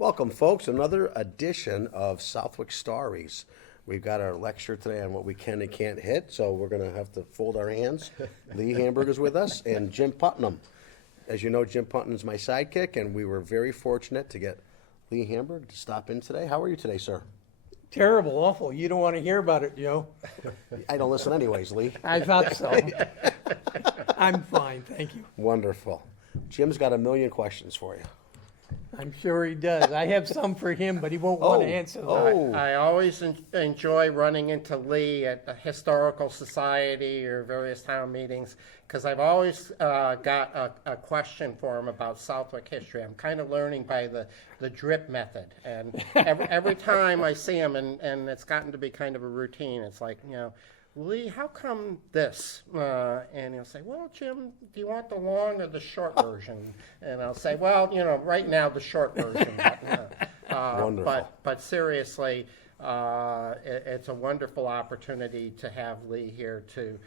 Welcome, folks. Another edition of Southwick Stories. We've got our lecture today on what we can and can't hit, so we're going to have to fold our hands. Lee Hamberg is with us, and Jim Putnam. As you know, Jim Putnam is my sidekick, and we were very fortunate to get Lee Hamberg to stop in today. How are you today, sir? Terrible, awful. You don't want to hear about it, Joe. I don't listen anyways, Lee. I thought so. I'm fine, thank you. Wonderful. Jim's got a million questions for you. I'm sure he does. I have some for him, but he won't want to answer them. I always enjoy running into Lee at the Historical Society or various town meetings because I've always got a question for him about Southwick history. I'm kind of learning by the drip method. And every time I see him, and it's gotten to be kind of a routine, it's like, Lee, how come this? And he'll say, well, Jim, do you want the long or the short version? And I'll say, well, right now the short version. Wonderful. But seriously, it's a wonderful opportunity to have Lee here to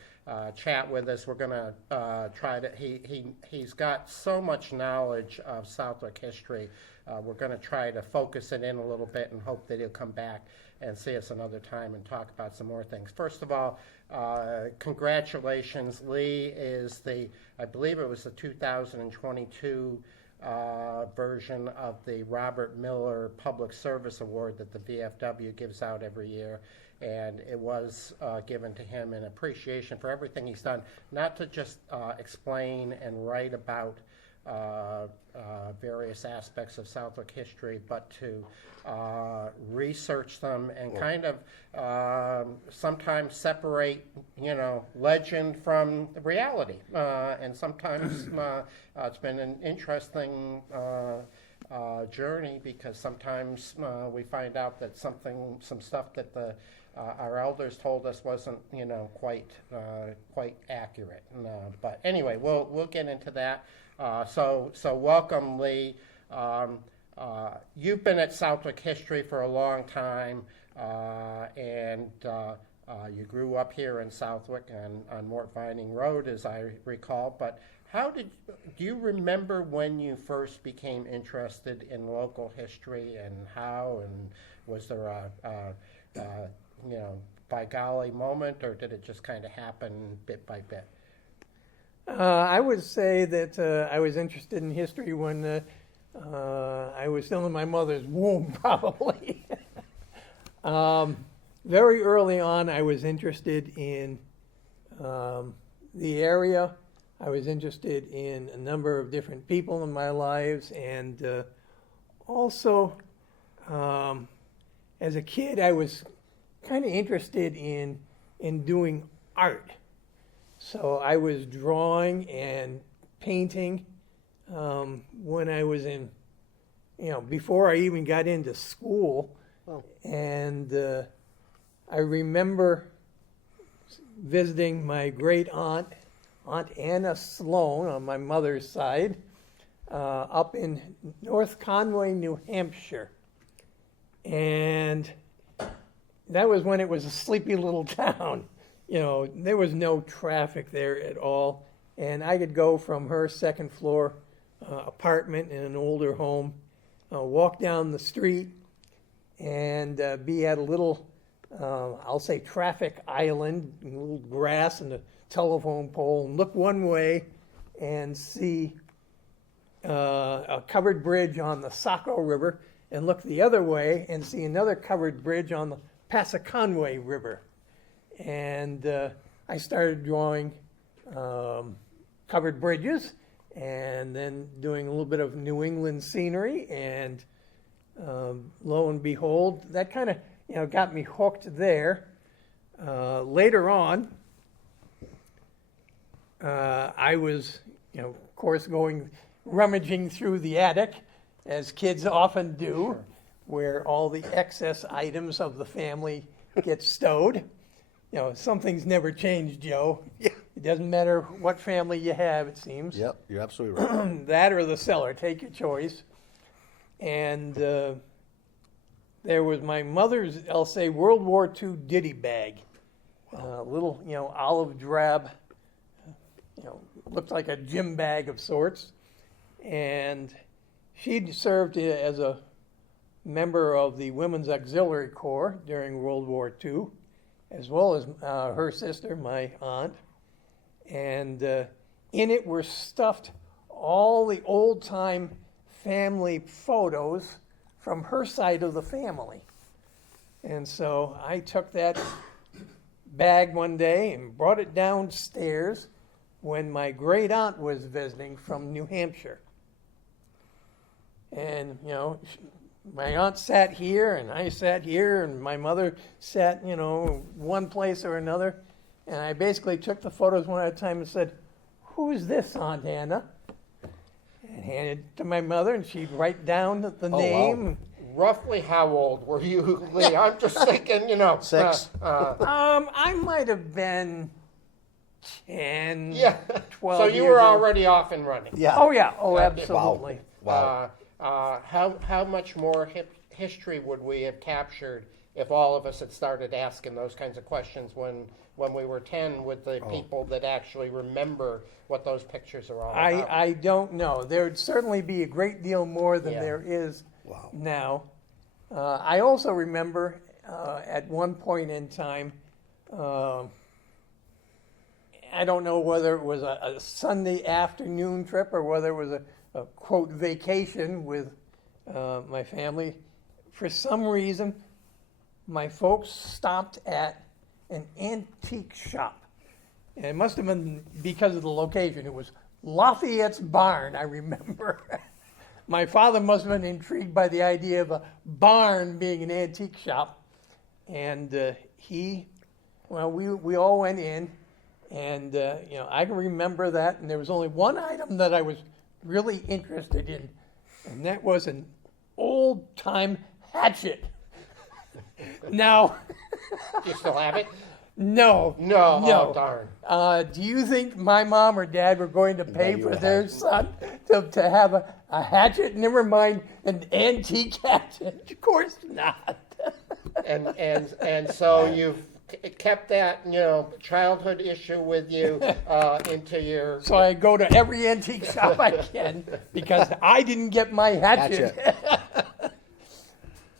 chat with us. We're going to try to, he's got so much knowledge of Southwick history. We're going to try to focus it in a little bit and hope that he'll come back and see us another time and talk about some more things. First of all, congratulations. Lee is I believe it was the 2022 version of the Robert Miller Public Service Award that the VFW gives out every year. And it was given to him in appreciation for everything he's done, not to just explain and write about various aspects of Southwick history, but to research them and kind of sometimes separate, legend from reality. And sometimes it's been an interesting journey because sometimes we find out that some stuff that our elders told us wasn't, quite accurate. But anyway, we'll get into that. So welcome, Lee. You've been at Southwick history for a long time, and you grew up here in Southwick and on Mort Vining Road, as I recall. But do you remember when you first became interested in local history and how? And was there a by golly moment, or did it just kind of happen bit by bit? I would say that I was interested in history when I was still in my mother's womb, probably. Very early on, I was interested in the area. I was interested in a number of different people in my lives, and also, as a kid, I was kind of interested in doing art. So I was drawing and painting when I was in, before I even got into school. Oh. And I remember visiting my great aunt, Aunt Anna Sloan on my mother's side, up in North Conway, New Hampshire. And that was when it was a sleepy little town. There was no traffic there at all. And I could go from her second floor apartment in an older home, walk down the street, and be at a little, I'll say, traffic island, a little grass and a telephone pole, and look one way and see a covered bridge on the Saco River, and look the other way and see another covered bridge on the Passaconaway River. And I started drawing covered bridges and then doing a little bit of New England scenery. And lo and behold, that kind of got me hooked there. Later on, I was, of course, rummaging through the attic, as kids often do, sure, where all the excess items of the family get stowed. Some things never change, Joe. Yeah. It doesn't matter what family you have, it seems. Yep, you're absolutely right. That or the cellar, take your choice. And there was my mother's, I'll say, World War II ditty bag. Little, olive drab, looked like a gym bag of sorts. And she'd served as a member of the Women's Auxiliary Corps during World War II, as well as her sister, my aunt. And in it were stuffed all the old-time family photos from her side of the family. And so I took that bag one day and brought it downstairs when my great aunt was visiting from New Hampshire. And, you know, my aunt sat here and I sat here and my mother sat, you know, one place or another. And I basically took the photos one at a time and said, "Who's this, Aunt Anna?" And handed it to my mother, and she'd write down the wow. name. Roughly how old were you, Lee? I'm just thinking, you know. 6? I might have been 10, Yeah. 12 So you years were old. already off and running. Yeah. Oh, yeah. Oh, Wow. absolutely. Wow. How much more history would we have captured if all of us had started asking those kinds of questions when we were 10 with the people that actually remember what those pictures are all about? I don't know. There'd certainly be a great deal more than Yeah. there is Wow. now. I also remember at one point in time, I don't know whether it was a Sunday afternoon trip or whether it was a quote vacation with my family. For some reason, my folks stopped at an antique shop. And it must have been because of the location. It was Lafayette's Barn, I remember. My father must have been intrigued by the idea of a barn being an antique shop. And we all went in. And, you know, I can remember that. And there was only one item that I was really interested in. And that was an old-time hatchet. Now, Do you still have it? no. No. No. Oh, darn. Do you think my mom or dad were going to pay you for a their son to have a hatchet? Never mind an antique hatchet. Of course not. And so you've kept that, you know, childhood issue with you into your. So I go to every antique shop I can because I didn't get my hatchet.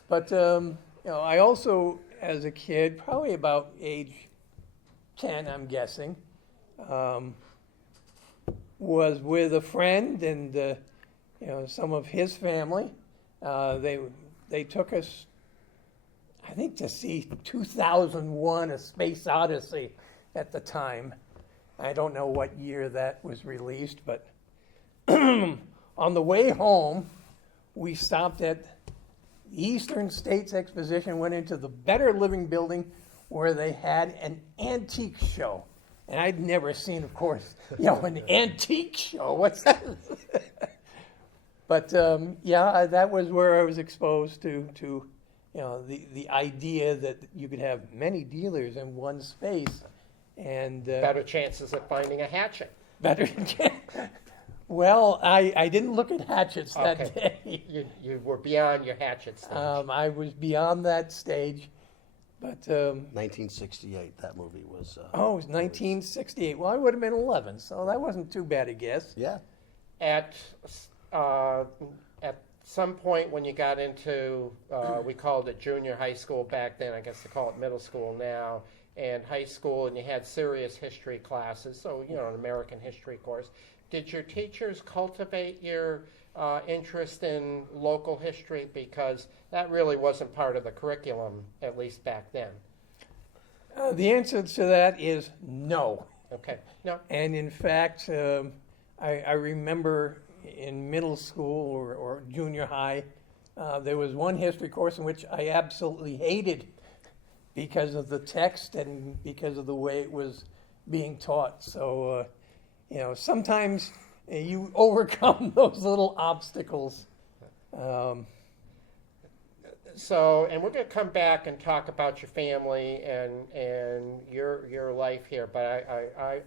But you know, I also, as a kid, probably about age 10, I'm guessing, was with a friend and you know, some of his family. They took us, I think, to see 2001: A Space Odyssey at the time. I don't know what year that was released, but on the way home, we stopped at the Eastern States Exposition, went into the Better Living building where they had an antique show. And I'd never seen, of course, you know, an antique show. What's that? But yeah, that was where I was exposed to you know, the idea that you could have many dealers in one space, and Better chances of finding a hatchet. better. Well, I didn't look at hatchets that Okay. day. You were beyond your hatchet stage. I was beyond that stage, but 1968, that movie was. it was 1968. Well, I would have been 11, so that wasn't too bad a guess. Yeah. At some point when you got into, we called it junior high school back then, I guess they call it middle school now, and high school, and you had serious history classes, so, you know, an American history course. Did your teachers cultivate your interest in local history? Because that really wasn't part of the curriculum, at least back then. The answer to that is no. Okay. No. And in fact, I remember in middle school or junior high, there was one history course in which I absolutely hated because of the text and because of the way it was being taught. So, you know, sometimes you overcome those little obstacles. So, and we're going to come back and talk about your family and your life here, but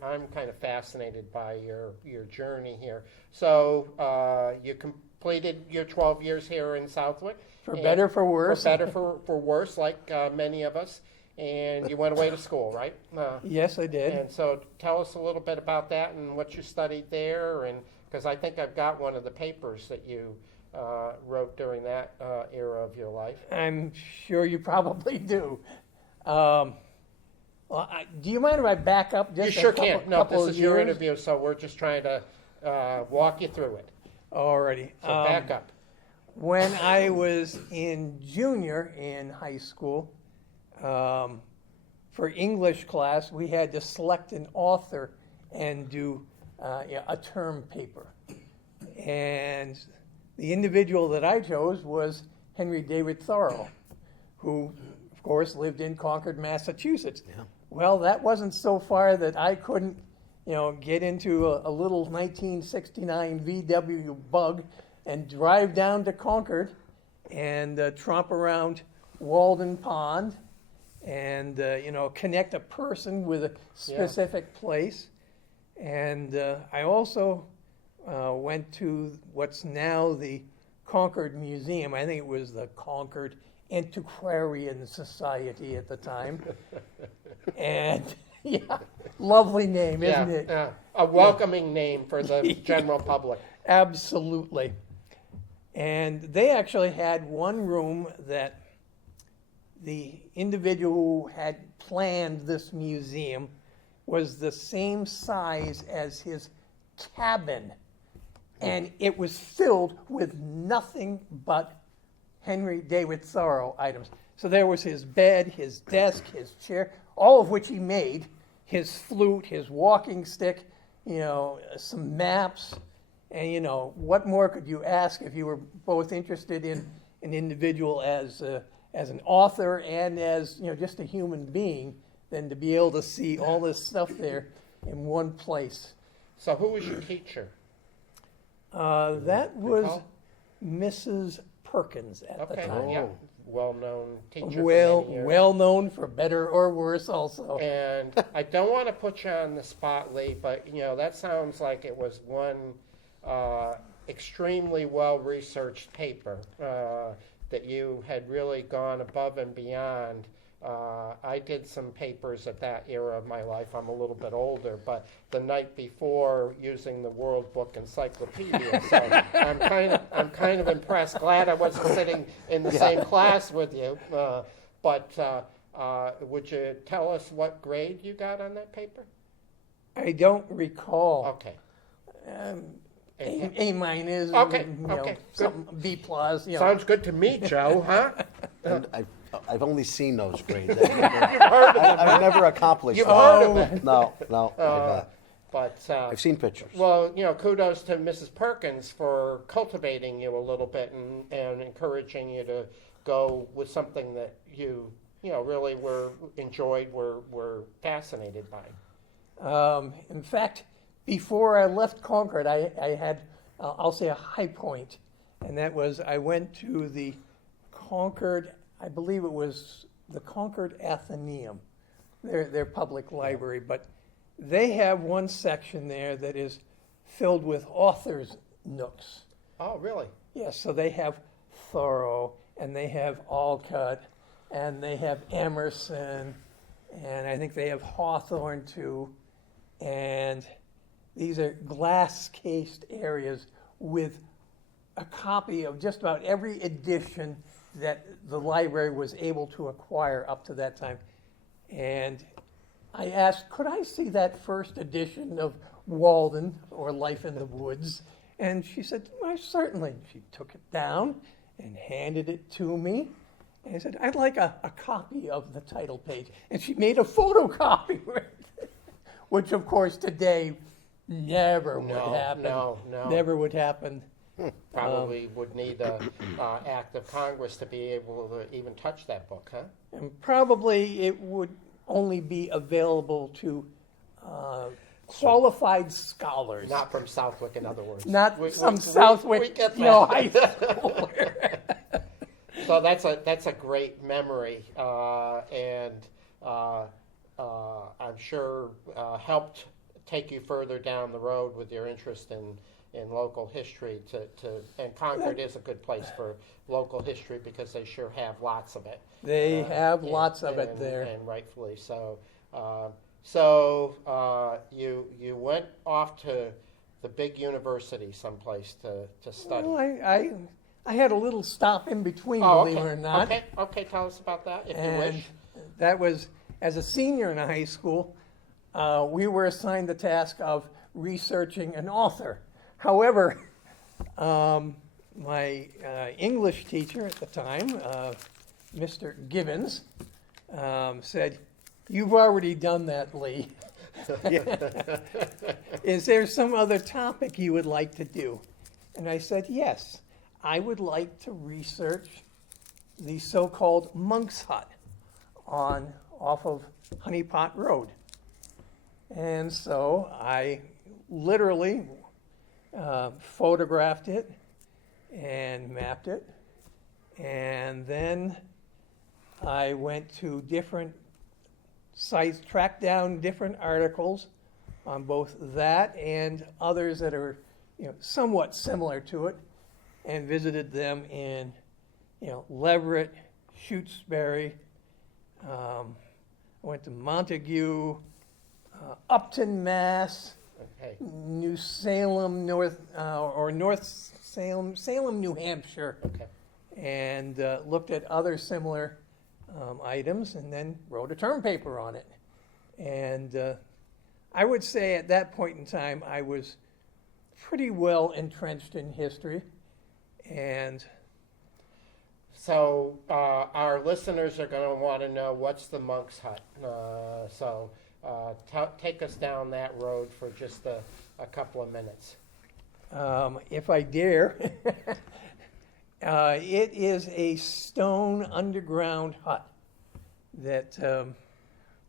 I'm kind of fascinated by your journey here. So, you completed your 12 years here in Southwick. For better, for worse. For better, for worse, like many of us. And you went away to school, right? Yes, I did. And so tell us a little bit about that and what you studied there, and because I think I've got one of the papers that you wrote during that era of your life. I'm sure you probably do. Do you mind if I back up just You sure a couple, can. No, couple this of is your years? interview, so we're just trying to walk you through it. Alrighty. So back up. When I was in junior in high school, for English class, we had to select an author and do a term paper. And the individual that I chose was Henry David Thoreau, who, of course, lived in Concord, Massachusetts. Yeah. Well, that wasn't so far that I couldn't, get into a little 1969 VW Bug and drive down to Concord and tromp around Walden Pond and, connect a person with a specific place. And I also went to what's now the Concord Museum. I think it was the Concord Antiquarian Society at the time. And, lovely name, isn't it? Yeah, a welcoming name for the general public. Absolutely. And they actually had one room that the individual who had planned this museum was the same size as his cabin. And it was filled with nothing but Henry David Thoreau items. So there was his bed, his desk, his chair, all of which he made, his flute, his walking stick, some maps. And, what more could you ask if you were both interested in an individual as an author and as, just a human being than to be able to see all this stuff there in one place. So who was your teacher? That was Recall? Mrs. Perkins at the Okay, time. yeah, well-known teacher for Well, many years. well known for better or worse also. And I don't want to put you on the spot, Lee, but that sounds like it was one extremely well-researched paper that you had really gone above and beyond. I did some papers at that era of my life. I'm a little bit older, but the night before using the World Book Encyclopedia. So I'm kind of impressed. Glad I wasn't sitting in the same class with you. But would you tell us what grade you got on that paper? I don't recall. Okay. A minus, Okay, okay, something B plus. Sounds good to me, Joe, huh? And I've only seen those grades. I've never accomplished You've that. heard of it. No. But I've seen pictures. well, kudos to Mrs. Perkins for cultivating you a little bit and encouraging you to go with something that you really were enjoyed, were fascinated by. In fact, before I left Concord, I had, I'll say, a high point, and that was I went to the Concord, I believe it was the Concord Athenaeum, their public library, but they have one section there that is filled with authors' nooks. Oh, really? Yes, so they have Thoreau, and they have Alcott, and they have Emerson, and I think they have Hawthorne too, and these are glass-cased areas with a copy of just about every edition that the library was able to acquire up to that time. And I asked, could I see that first edition of Walden, or Life in the Woods? And she said, why, certainly. She took it down and handed it to me. And I said, I'd like a copy of the title page. And she made a photocopy, which, of course, today never would happen. No. Never would happen. Probably would need an act of Congress to be able to even touch that book, huh? And probably it would only be available to qualified scholars. Not from Southwick, in other words. Not We- some we- Southwick, we get that. high schooler. So that's a great memory, and I'm sure helped take you further down the road with your interest in local history. And Concord is a good place for local history because they sure have lots of it. They have lots of it and- there. and rightfully so. You went off to the big university someplace to study. Well, I had a little stop in between, Oh, believe okay. it or not. Okay, tell us about that, if you And wish. that was, as a senior in high school, we were assigned the task of researching an author. However, my English teacher at the time, Mr. Gibbons, said, "You've already done that, Lee. Is there some other topic you would like to do?" And I said, "Yes, I would like to research the so-called Monk's Hut off of Honey Pot Road." And so I literally photographed it and mapped it. And then I went to different sites, tracked down different articles on both that and others that are, somewhat similar to it, and visited them in, Leverett, Shutesbury. I went to Montague, Upton, Mass, Okay. New Salem, North Salem, New Hampshire, Okay. and looked at other similar items, and then wrote a term paper on it. And I would say at that point in time, I was pretty well entrenched in history, and So our listeners are going to want to know what's the Monk's Hut. Take us down that road for just a couple of minutes. if I dare, it is a stone underground hut that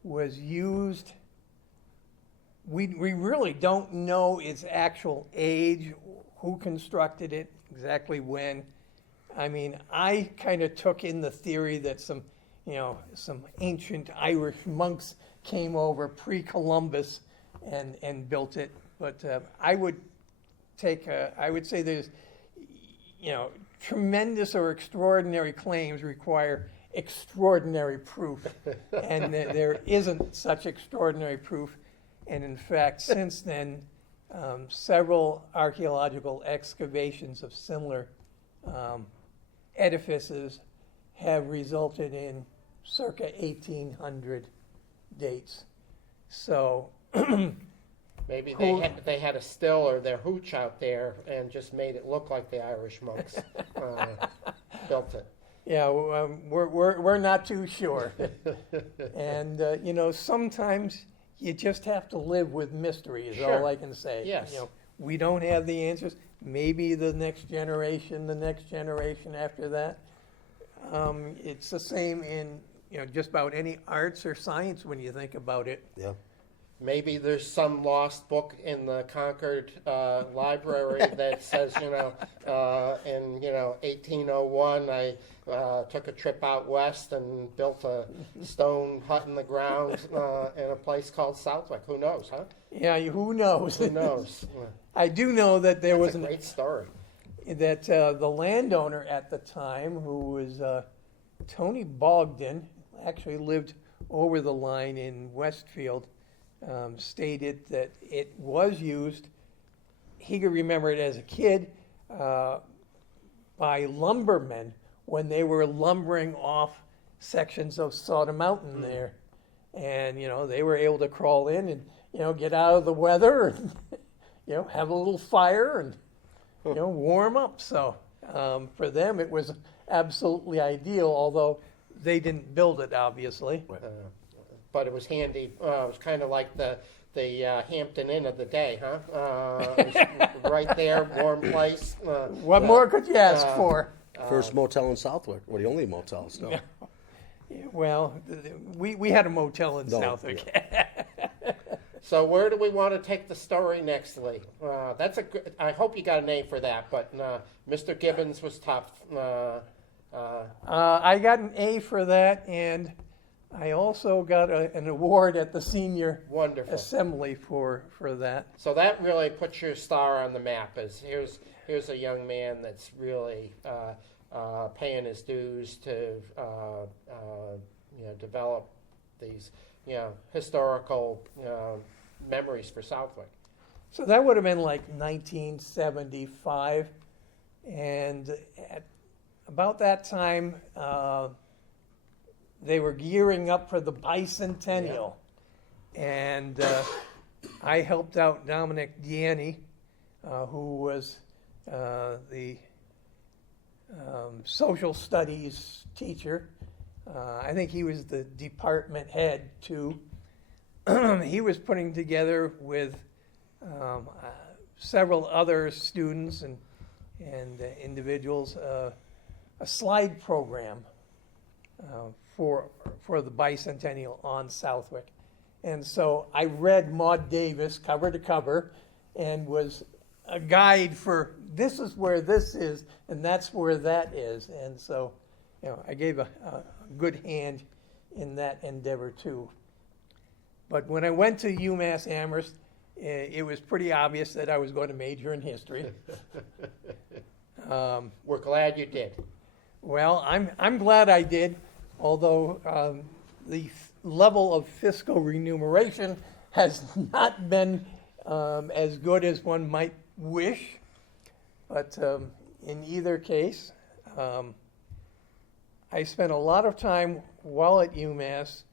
was used. We really don't know its actual age, who constructed it, exactly when. I mean, I kind of took in the theory that some ancient Irish monks came over pre-Columbus and built it. But I would say there's, tremendous or extraordinary claims require extraordinary proof, and there isn't such extraordinary proof. And in fact, since then, several archaeological excavations of similar edifices have resulted in circa 1800 dates. So Maybe Who- they had a still or their hooch out there and just made it look like the Irish monks built it. yeah, we're not too sure. And sometimes you just have to live with mystery. Is Sure. all I can say. Yes. We don't have the answers. Maybe the next generation after that. It's the same in just about any arts or science when you think about it. Yeah. Maybe there's some lost book in the Concord library that says, in 1801, I took a trip out west and built a stone hut in the ground in a place called Southwick. Who knows, huh? Yeah, who knows? Who knows? I do know that there was That's a great story. that the landowner at the time, who was Tony Bogdan, actually lived over the line in Westfield, stated that it was used, he could remember it as a kid, by lumbermen when they were lumbering off sections of Sodom Mountain there. And, they were able to crawl in and, get out of the weather and, have a little fire and, warm up. So for them, it was absolutely ideal, although they didn't build it, obviously. But it was handy. It was kind of like the Hampton Inn of the day, huh? It was right there, warm place. What more could you ask for? First motel in Southwick, or the only motel still. Yeah. Well, we had a motel in No, Southwick. So where do we want to take the story next, Lee? That's a good. I hope you got a name for that. But Mr. Gibbons was tough. I got an A for that, and I also got an award at the senior Wonderful. assembly for that. So that really puts your star on the map. As here's a young man that's really paying his dues to develop these historical memories for Southwick. So that would have been like 1975, and at about that time, they were gearing up for the bicentennial. And I helped out Dominic Deaney, who was the social studies teacher. I think he was the department head too. He was putting together with several other students and individuals a slide program for the bicentennial on Southwick. And so I read Maud Davis cover to cover and was a guide for this is where this is and that's where that is. And so, I gave a good hand in that endeavor too. But when I went to UMass Amherst, it was pretty obvious that I was going to major in history. We're glad you did. Well, I'm glad I did, although the level of fiscal remuneration has not been as good as one might wish. But in either case, I spent a lot of time while at UMass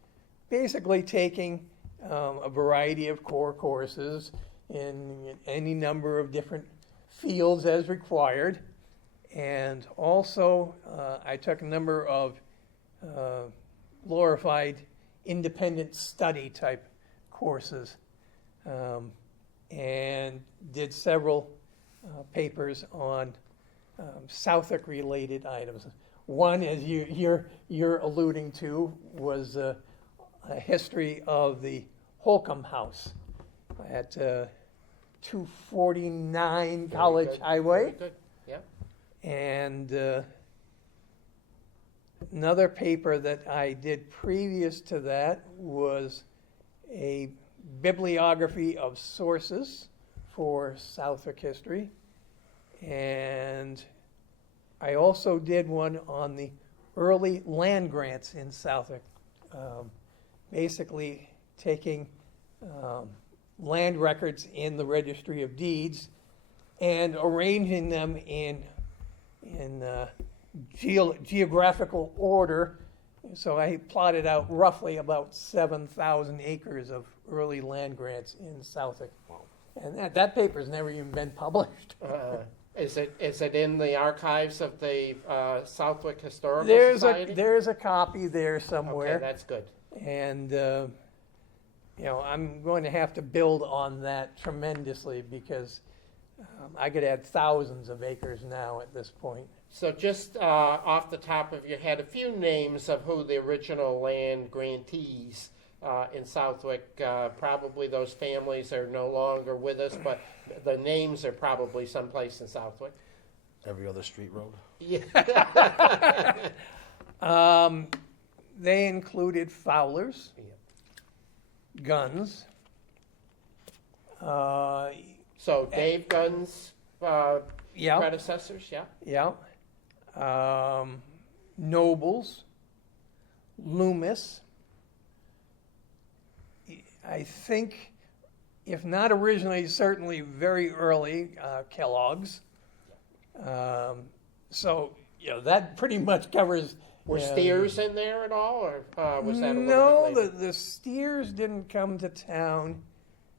basically taking a variety of core courses in any number of different fields as required. And also, I took a number of glorified independent study type courses and did several papers on Southwick related items. One, as you're alluding to, was a history of the Holcomb House at 249 College Very good. Highway. Very good. Yeah. And another paper that I did previous to that was a bibliography of sources for Southwick history. And I also did one on the early land grants in Southwick, basically taking land records in the Registry of Deeds and arranging them in geographical order. So I plotted out roughly about 7,000 acres of early land grants in Southwick. And that paper's never even been published. Is it in the archives of the Southwick Historical There's Society? a copy there somewhere. Okay, that's good. And I'm going to have to build on that tremendously because I could add thousands of acres now at this point. So just off the top of your head, a few names of who the original land grantees in Southwick, probably those families are no longer with us, but the names are probably someplace in Southwick. Every other street road. Yeah. They included Fowlers, Yeah. Guns, So Dave Gunn's yeah, predecessors, yeah? yeah, Nobles, Loomis. I think, if not originally, certainly very early, Kellogg's. So, that pretty much covers. Were Steers in there at all, or was that a little No, bit later? the Steers didn't come to town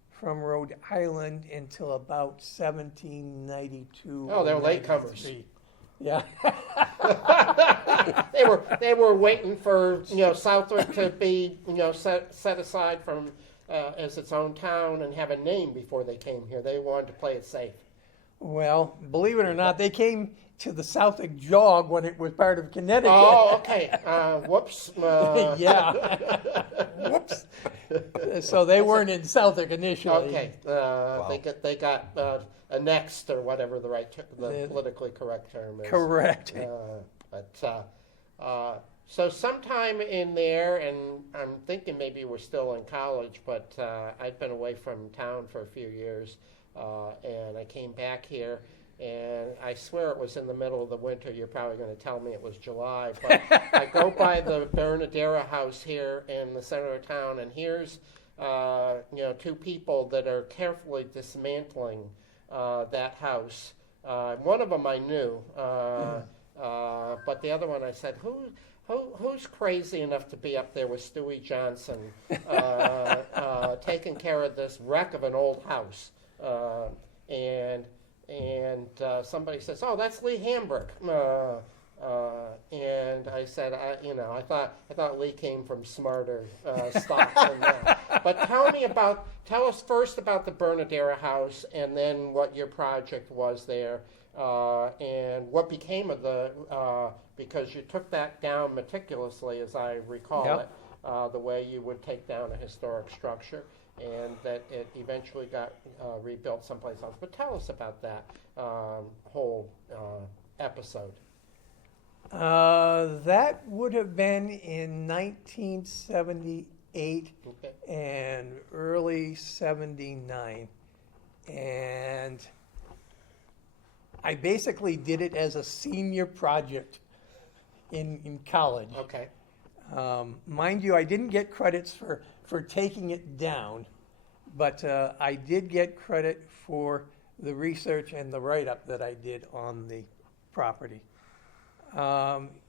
from Rhode Island until about 1792. Oh, they're or latecomers. 93. Yeah. They were waiting for Southwick to be set aside from as its own town and have a name before they came here. They wanted to play it safe. Well, believe it or not, they came to the Southwick Jog when it was part of Connecticut. Oh, okay. Whoops. Yeah. Whoops. So they weren't in Southwick initially. Okay. They got annexed or whatever the politically correct term is. Correct. So sometime in there, and I'm thinking maybe we're still in college, but I'd been away from town for a few years, and I came back here, and I swear it was in the middle of the winter. You're probably going to tell me it was July, but I go by the Bernadera house here in the center of town, and here's two people that are carefully dismantling that house. One of them I knew. but the other one I said, who's crazy enough to be up there with Stewie Johnson taking care of this wreck of an old house? And somebody says, oh, that's Lee Hamberg. And I said, I thought Lee came from smarter stock than that. But tell us first about the Bernadera house, and then what your project was there, and what became of because you took that down meticulously, as I recall Yep. it, the way you would take down a historic structure, and that it eventually got rebuilt someplace else. But tell us about that whole episode. That would have been in 1978 Okay. and early 79. And I basically did it as a senior project in college. Okay. Mind you, I didn't get credits for taking it down, but I did get credit for the research and the write-up that I did on the property.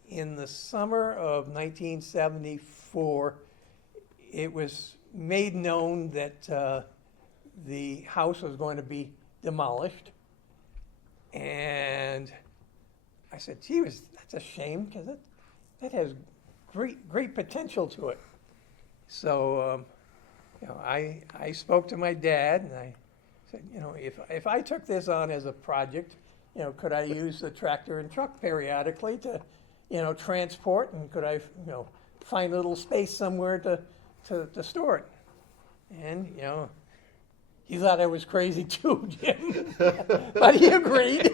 In the summer of 1974, it was made known that the house was going to be demolished. And I said, gee, that's a shame, because that has great potential to it. So I spoke to my dad, and I said, if I took this on as a project, could I use the tractor and truck periodically to, transport, and could I, find a little space somewhere to store it? And, he thought I was crazy too, Jim, but he agreed.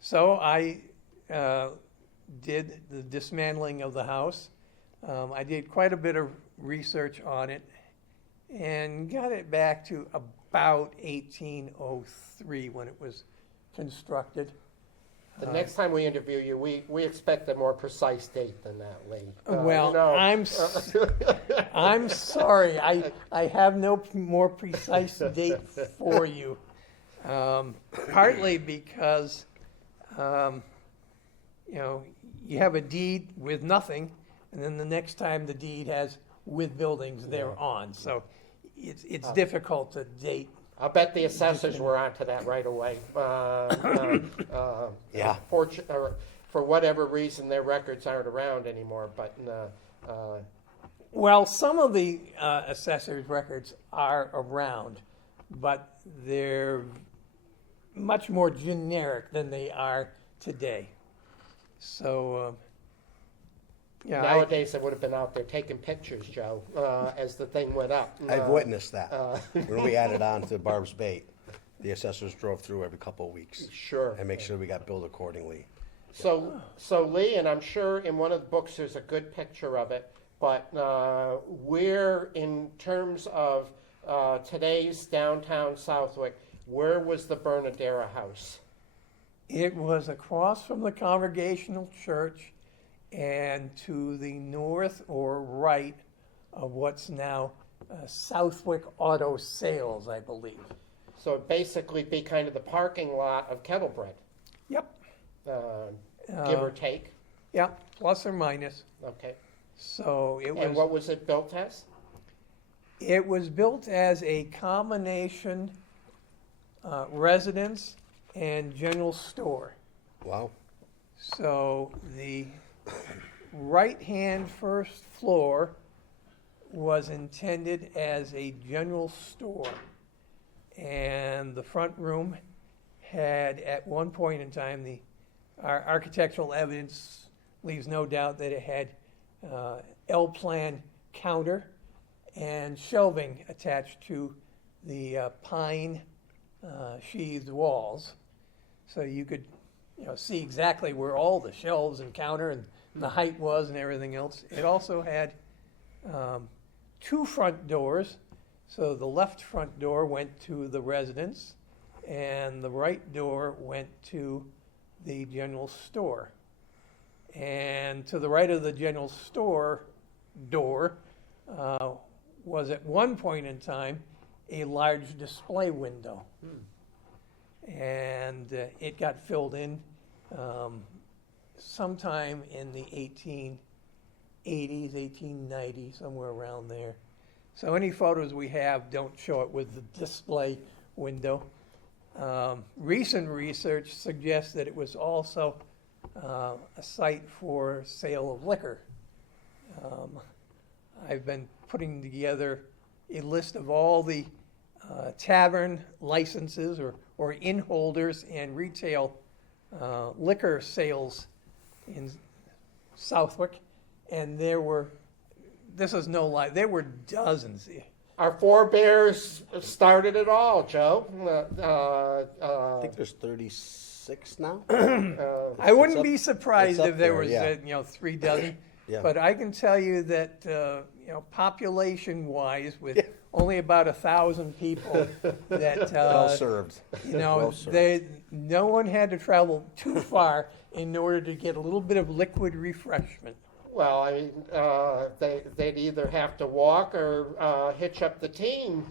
So I did the dismantling of the house. I did quite a bit of research on it and got it back to about 1803 when it was constructed. The next time we interview you, we expect a more precise date than that, Lee. Well, I'm sorry. I have no more precise date for you. Partly because, you have a deed with nothing, and then the next time the deed has with buildings thereon. So it's difficult to date. I'll bet the assessors were onto that right away. Yeah. For whatever reason, their records aren't around anymore. But Well, some of the assessors' records are around, but they're much more generic than they are today. So, nowadays, they would have been out there taking pictures, Joe, as the thing went up. I've witnessed that. When we added on to Barb's Bait, the assessors drove through every couple of weeks. Sure. And make sure we got billed accordingly. So Lee, and I'm sure in one of the books there's a good picture of it, but where, in terms of today's downtown Southwick, where was the Bernadera house? it was across from the Congregational Church and to the north or right of what's now Southwick Auto Sales, I believe. So it'd basically be kind of the parking lot of Kettlebread, Yep. give or take. Yeah, plus or minus. Okay. So it And was. what was it built as? It was built as a combination residence and general store. Wow. So the right-hand first floor was intended as a general store. And the front room had, at one point in time, our architectural evidence leaves no doubt that it had L-plan counter and shelving attached to the pine sheathed walls. So you could see exactly where all the shelves and counter and the height was and everything else. It also had two front doors. So the left front door went to the residence and the right door went to the general store. And to the right of the general store door was at one point in time a large display window. and it got filled in sometime in the 1880s, 1890s, somewhere around there. So any photos we have don't show it with the display window. Recent research suggests that it was also a site for sale of liquor. I've been putting together a list of all the tavern licenses or inn holders and retail liquor sales in Southwick, and this is no lie, there were dozens. Our forebears started it all, Joe. I think there's 36 now. I wouldn't up- be surprised it's up if there there, was, yeah. 3 dozen. Yeah. But I can tell you that, population-wise, with only about 1,000 people, that, Well served. Well served. no one had to travel too far in order to get a little bit of liquid refreshment. Well, I mean, they'd either have to walk or hitch up the team,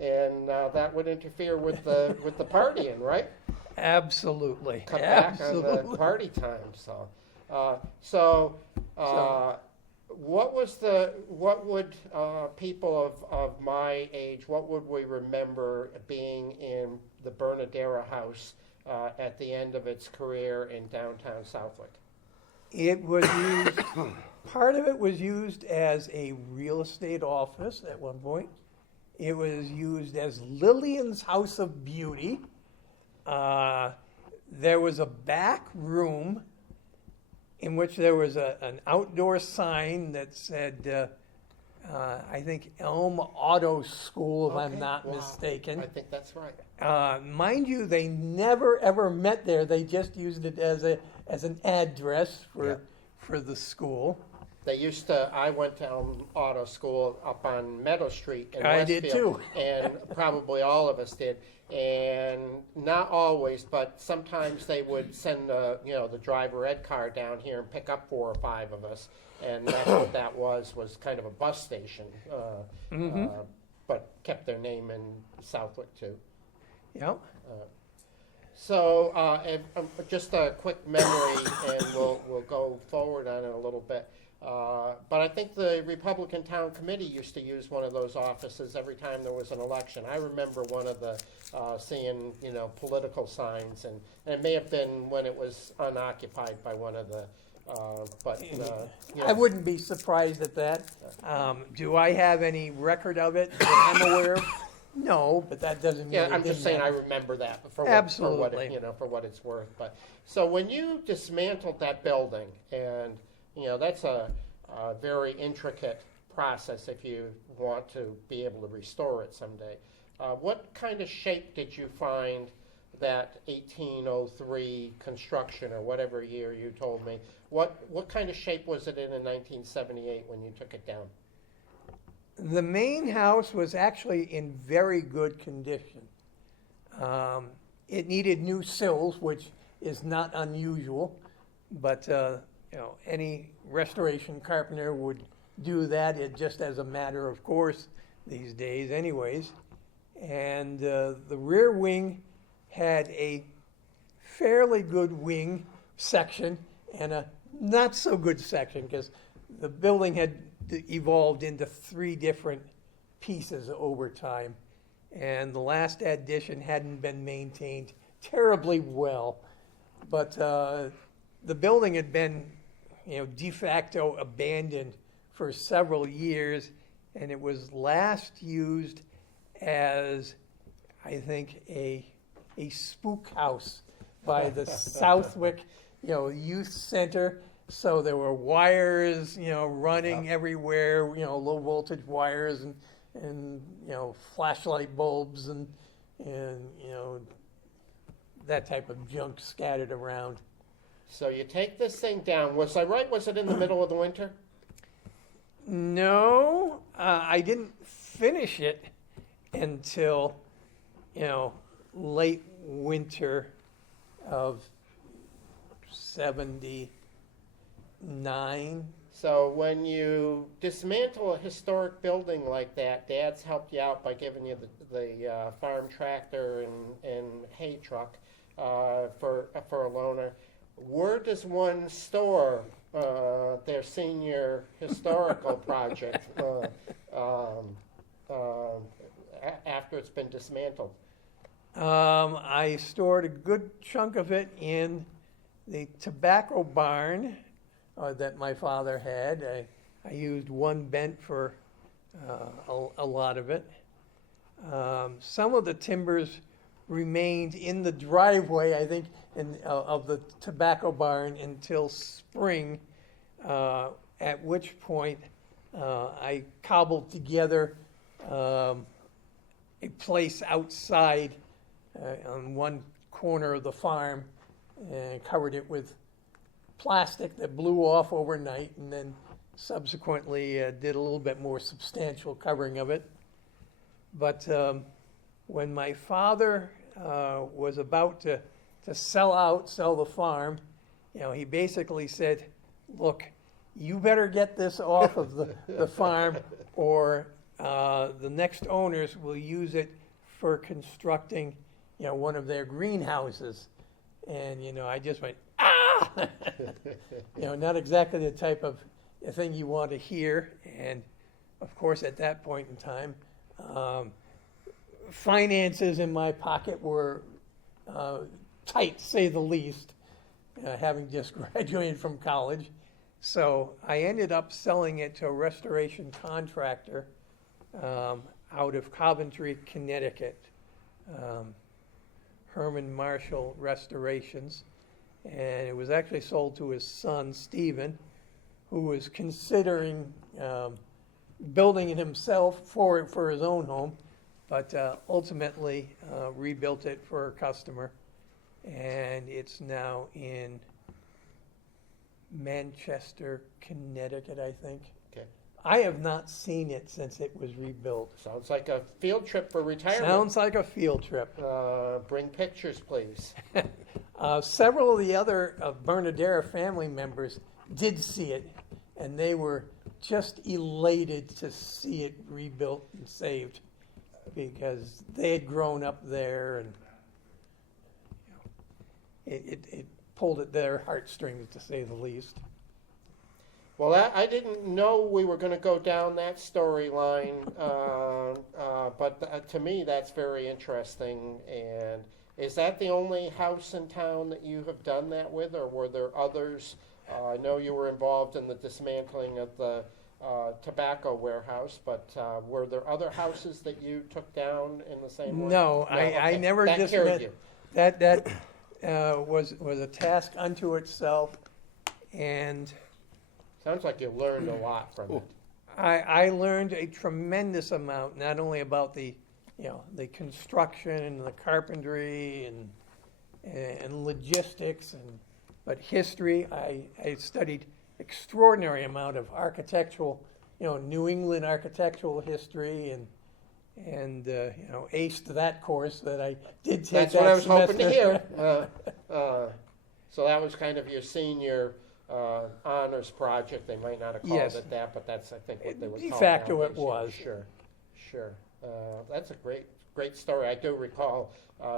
and that would interfere with the partying, right? Absolutely. Cut back on Absolutely. the party time. What would people of my age, what would we remember being in the Bernadera House at the end of its career in downtown Southwick? It was used, part of it was used as a real estate office at one point. It was used as Lillian's House of Beauty. There was a back room in which there was an outdoor sign that said, I think Elm Auto School, if I'm Okay, not wow. mistaken. I think that's right. Mind you, they never ever met there. They just used it as an address for the school. They used to. I went to Elm Auto School up on Meadow Street in I Westfield, did too. and probably all of us did. And not always, but sometimes they would send the driver ed car down here and pick up 4 or 5 of us, and that's what that was kind of a bus station. But kept their name in Southwick too. Yep. So, just a quick memory, and we'll go forward on it a little bit. But I think the Republican Town Committee used to use one of those offices every time there was an election. I remember one of the seeing political signs, and it may have been when it was unoccupied by one of the. I wouldn't be surprised at that. Do I have any record of it that I'm aware of? No, but that doesn't mean Yeah, it I'm just didn't saying I happen. remember that Absolutely. for what it's worth. But so when you dismantled that building, and that's a very intricate process if you want to be able to restore it someday. What kind of shape did you find that 1803 construction, or whatever year you told me? What kind of shape was it in 1978 when you took it down? The main house was actually in very good condition. It needed new sills, which is not unusual, but any restoration carpenter would do that just as a matter of course these days anyways. And the rear wing had a fairly good wing section and a not so good section, because the building had evolved into 3 different pieces over time, and the last addition hadn't been maintained terribly well. But the building had been de facto abandoned for several years, and it was last used as, I think, a spook house by the Southwick youth center. So there were wires running everywhere, low voltage wires and flashlight bulbs and that type of junk scattered around. So you take this thing down. Was I right? Was it in the middle of the winter? No, I didn't finish it until, late winter of 79, So when you dismantle a historic building like that, Dad's helped you out by giving you the farm tractor and hay truck for a loaner. Where does one store their senior historical project after it's been dismantled? I stored a good chunk of it in the tobacco barn that my father had. I used one bent for a lot of it. Some of the timbers remained in the driveway, I think, of the tobacco barn until spring, at which point I cobbled together a place outside on one corner of the farm and covered it with plastic that blew off overnight, and then subsequently did a little bit more substantial covering of it. But when my father was about to sell the farm, he basically said, look, you better get this off of the farm, or the next owners will use it for constructing, one of their greenhouses. And, I just went, ah! Not exactly the type of thing you want to hear. And, of course, at that point in time, finances in my pocket were tight, to say the least, having just graduated from college. So I ended up selling it to a restoration contractor out of Coventry, Connecticut, Herman Marshall Restorations. And it was actually sold to his son, Stephen, who was considering building it himself for his own home, but ultimately rebuilt it for a customer. And it's now in Manchester, Connecticut, I think. Okay. I have not seen it since it was rebuilt. Sounds like a field trip for retirement. Sounds like a field trip. Bring pictures, please. Several of the other Bernadera family members did see it, and they were just elated to see it rebuilt and saved, because they had grown up there, and it pulled at their heartstrings, to say the least. Well, I didn't know we were going to go down that storyline, but to me that's very interesting. And is that the only house in town that you have done that with, or were there others? I know you were involved in the dismantling of the tobacco warehouse, but were there other houses that you took down in the same way? No, Okay. I never That just carried you. that was a task unto itself, and Sounds like you learned a lot from it. I learned a tremendous amount, not only about the construction and the carpentry and logistics, but history. I studied extraordinary amount of architectural, New England architectural history, and aced that course that I did take. That's what I was semester. hoping to hear. So that was kind of your senior honors project. They might not have called Yes. it that, but that's, I think, what they would De call facto nowadays. it was. Sure. That's a great story. I do recall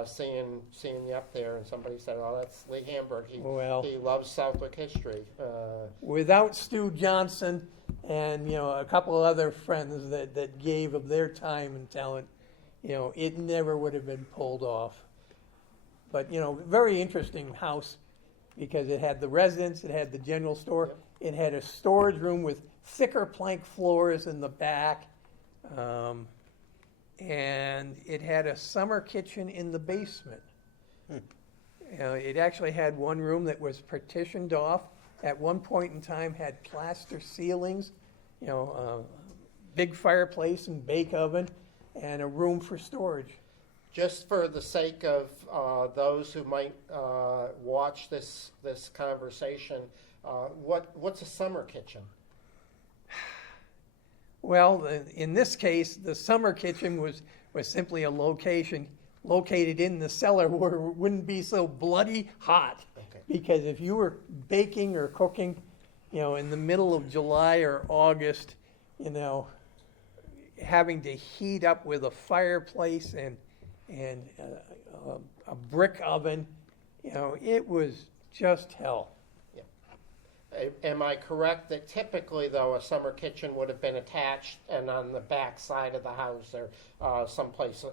seeing you up there, and somebody said, "Oh, that's Lee Hamberg. He loves Southwick history." Without Stu Johnson and a couple of other friends that gave of their time and talent, it never would have been pulled off. But very interesting house, because it had the residence, it had the general store, it had a storage room with thicker plank floors in the back, and it had a summer kitchen in the basement. It actually had one room that was partitioned off. At one point in time, had plaster ceilings, big fireplace and bake oven, and a room for storage. Just for the sake of those who might watch this conversation, what's a summer kitchen? Well, in this case, the summer kitchen was simply a location located in the cellar where it wouldn't be so bloody hot. Okay. Because if you were baking or cooking, in the middle of July or August, having to heat up with a fireplace and a brick oven, it was just hell. Am I correct that typically, though, a summer kitchen would have been attached and on the back side of the house or someplace,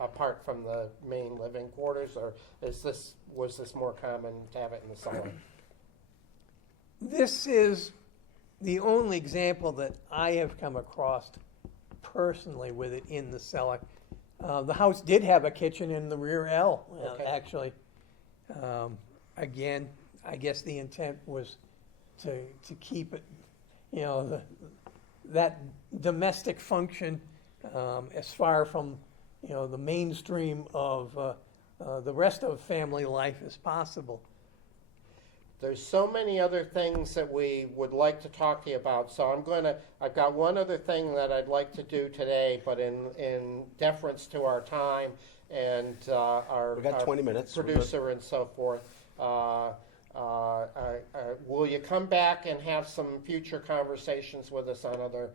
apart from the main living quarters, or was this more common to have it in the cellar? This is the only example that I have come across personally with it in the cellar. The house did have a kitchen in the rear L, Okay. actually. Again, I guess the intent was to keep it, that domestic function as far from, the mainstream of the rest of family life as possible. There's so many other things that we would like to talk to you about, so I've got one other thing that I'd like to do today, but in deference to our time and We got 20 minutes. We're good. producer and so forth. Will you come back and have some future conversations with us on other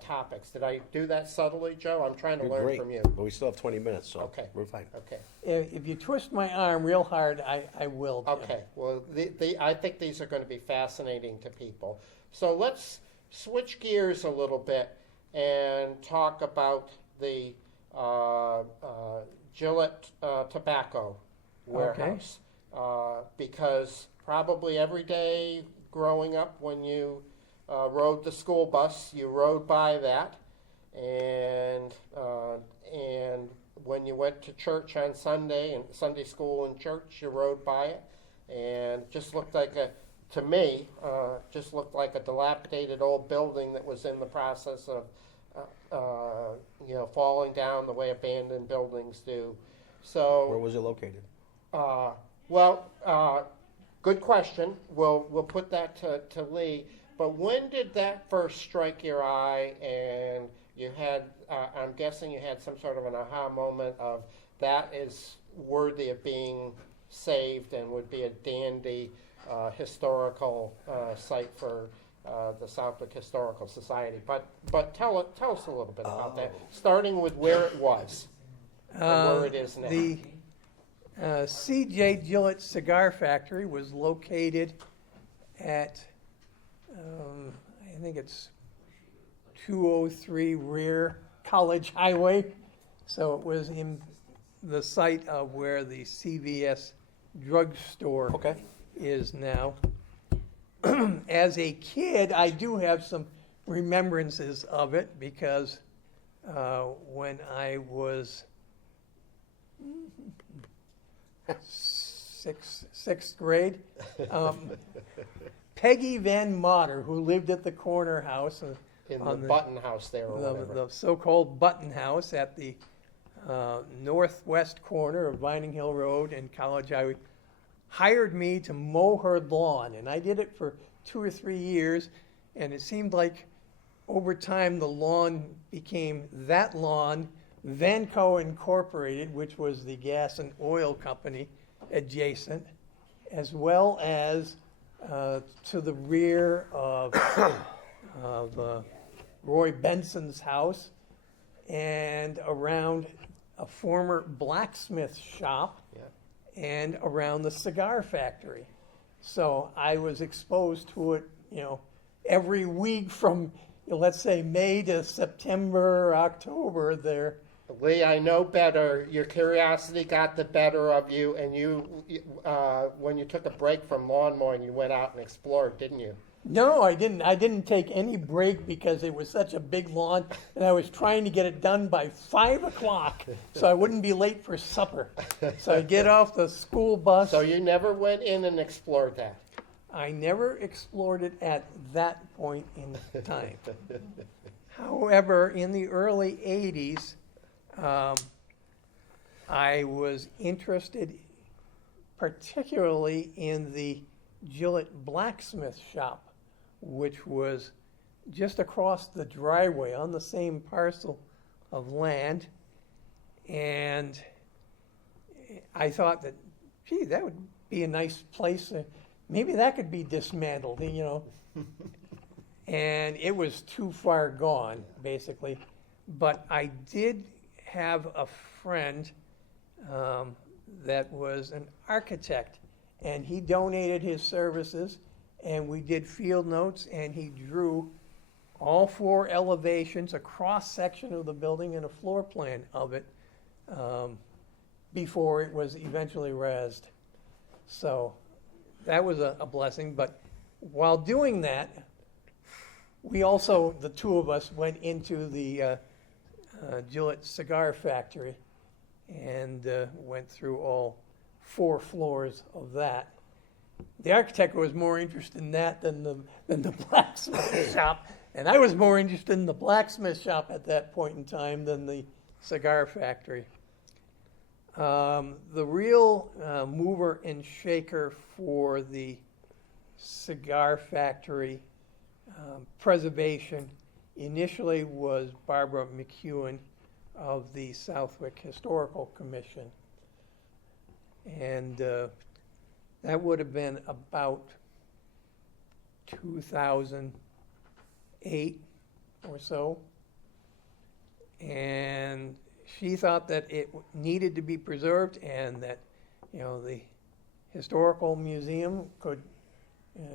topics? Did I do that subtly, Joe? I'm trying to You're learn great, from you. but we still have 20 minutes, so Okay. we're fine. Okay. If you twist my arm real hard, I will. Jim. Okay. Well, I think these are going to be fascinating to people. So let's switch gears a little bit and talk about the Gillette tobacco warehouse. Because probably every day growing up when you rode the school bus, you rode by that, and when you went to church on Sunday and Sunday school and church, you rode by it, and it just looked like to me, just looked like a dilapidated old building that was in the process of, falling down the way abandoned buildings do. So Where was it located? Good question. We'll put that to Lee. But when did that first strike your eye? And you had, I'm guessing you had some sort of an aha moment of that is worthy of being saved and would be a dandy historical site for the Southwick Historical Society. But tell us a little bit about that, starting with where it was and where it is now. The C.J. Gillette Cigar Factory was located at, I think it's 203 Rear College Highway. So it was in the site of where the CVS drugstore Okay. is now. As a kid, I do have some remembrances of it because when I was sixth grade, Peggy Van Motter, who lived at the corner house In the on Button House there or whatever. the so-called Button House at the northwest corner of Vining Hill Road and College Highway, hired me to mow her lawn, and I did it for 2 or 3 years, and it seemed like over time the lawn became that lawn, Vanco Incorporated, which was the gas and oil company adjacent, as well as to the rear of Roy Benson's house and around a former blacksmith shop and around the cigar factory. So I was exposed to it, every week from, let's say, May to September, October there. Lee, I know better. Your curiosity got the better of you, and when you took a break from lawn mowing, you went out and explored, didn't you? No, I didn't. I didn't take any break because it was such a big lawn, and I was trying to get it done by 5 o'clock so I wouldn't be late for supper. So I'd get off the school bus. So you never went in and explored that? I never explored it at that point in time. However, in the early 80s, I was interested particularly in the Gillette blacksmith shop, which was just across the driveway on the same parcel of land. And I thought that, gee, that would be a nice place. Maybe that could be dismantled, you know. And it was too far gone, basically. But I did have a friend that was an architect, and he donated his services, and we did field notes, and he drew all 4 elevations, a cross-section of the building, and a floor plan of it before it was eventually raised. So that was a blessing. But while doing that, we also, the 2 of us, went into the Gillette cigar factory and went through all 4 floors of that. The architect was more interested in that than the blacksmith shop, and I was more interested in the blacksmith shop at that point in time than the cigar factory. The real mover and shaker for the cigar factory preservation initially was Barbara McEwen of the Southwick Historical Commission. And that would have been about 2008 or so. And she thought that it needed to be preserved and that, you know, the historical museum could,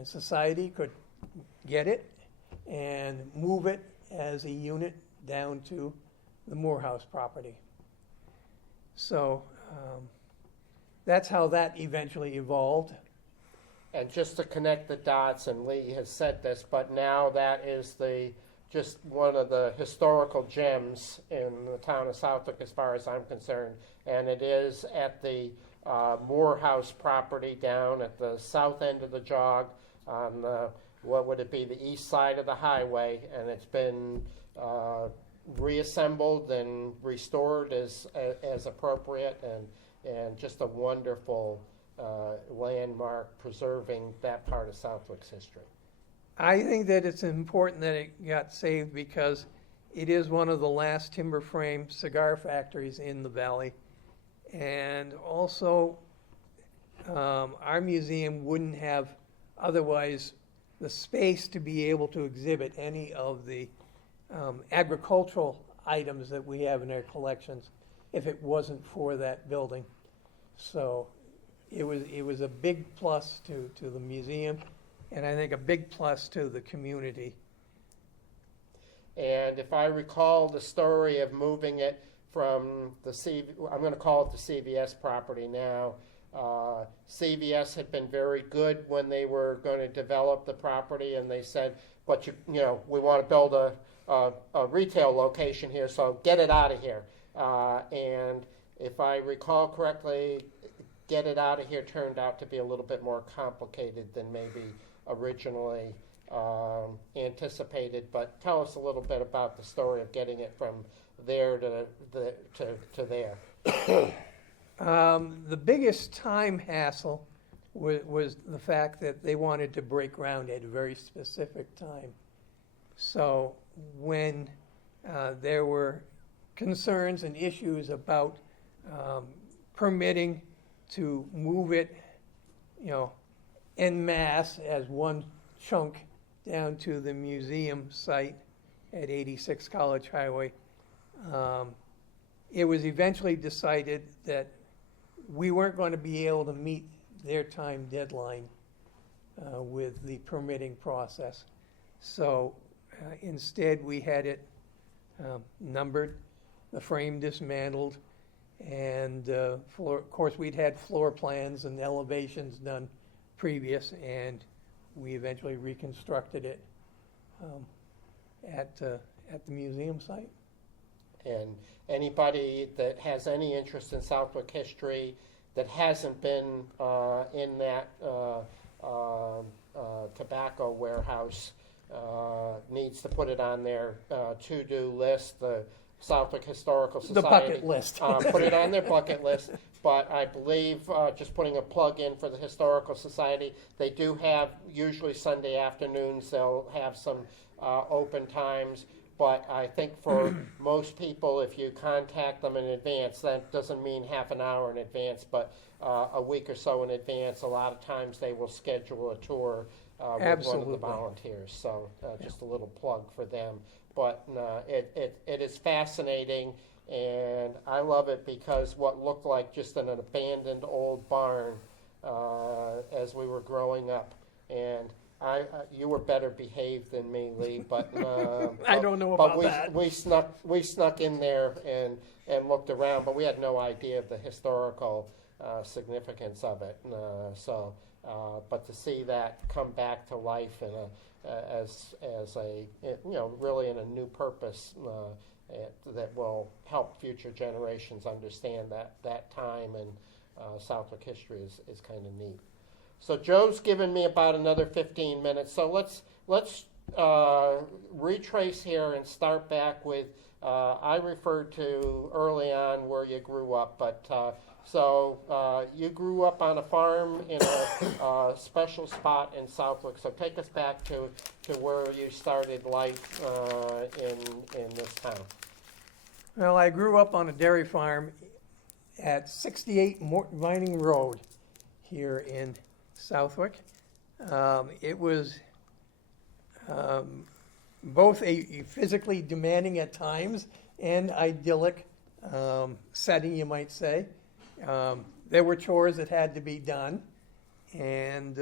society could get it and move it as a unit down to the Morehouse property. So that's how that eventually evolved. And just to connect the dots, and Lee has said this, but now that is just one of the historical gems in the town of Southwick as far as I'm concerned. And it is at the Morehouse property down at the south end of the jog on the, what would it be, the east side of the highway. And it's been reassembled and restored as appropriate, and just a wonderful landmark preserving that part of Southwick's history. I think that it's important that it got saved because it is one of the last timber frame cigar factories in the valley. And also, our museum wouldn't have otherwise the space to be able to exhibit any of the agricultural items that we have in our collections if it wasn't for that building. So it was a big plus to the museum, and I think a big plus to the community. And if I recall the story of moving it from I'm going to call it the CVS property now. CVS had been very good when they were going to develop the property, and they said, "But we want to build a retail location here, so get it out of here." And if I recall correctly, get it out of here turned out to be a little bit more complicated than maybe originally anticipated. But tell us a little bit about the story of getting it from there to there. The biggest time hassle was the fact that they wanted to break ground at a very specific time. So when there were concerns and issues about permitting to move it, en masse as one chunk down to the museum site at 86 College Highway, it was eventually decided that we weren't going to be able to meet their time deadline with the permitting process. So instead we had it numbered, the frame dismantled, and of course we'd had floor plans and elevations done previous, and we eventually reconstructed it at the museum site. And anybody that has any interest in Southwick history that hasn't been in that tobacco warehouse needs to put it on their to-do list. The Southwick Historical Society. The bucket list. Put it on their bucket list. But I believe, just putting a plug in for the Historical Society, they do have, usually Sunday afternoons, they'll have some open times. But I think for most people, if you contact them in advance, that doesn't mean half an hour in advance, but a week or so in advance, a lot of times they will schedule a tour with one of Absolutely. the volunteers. So just a little plug for them. But it is fascinating, and I love it because what looked like just an abandoned old barn as we were growing up. And you were better behaved than me, Lee, but I don't know but about that. we snuck in there and looked around, but we had no idea of the historical significance of it. But to see that come back to life in as a really in a new purpose that will help future generations understand that time and Southwick history is kind of neat. So Joe's given me about another 15 minutes. So let's retrace here and start back with. I referred to early on where you grew up, but you grew up on a farm in a special spot in Southwick. So take us back to where you started life in this town. Well, I grew up on a dairy farm at 68 Morton Vining Road here in Southwick. It was both a physically demanding at times and idyllic setting, you might say. There were chores that had to be done, and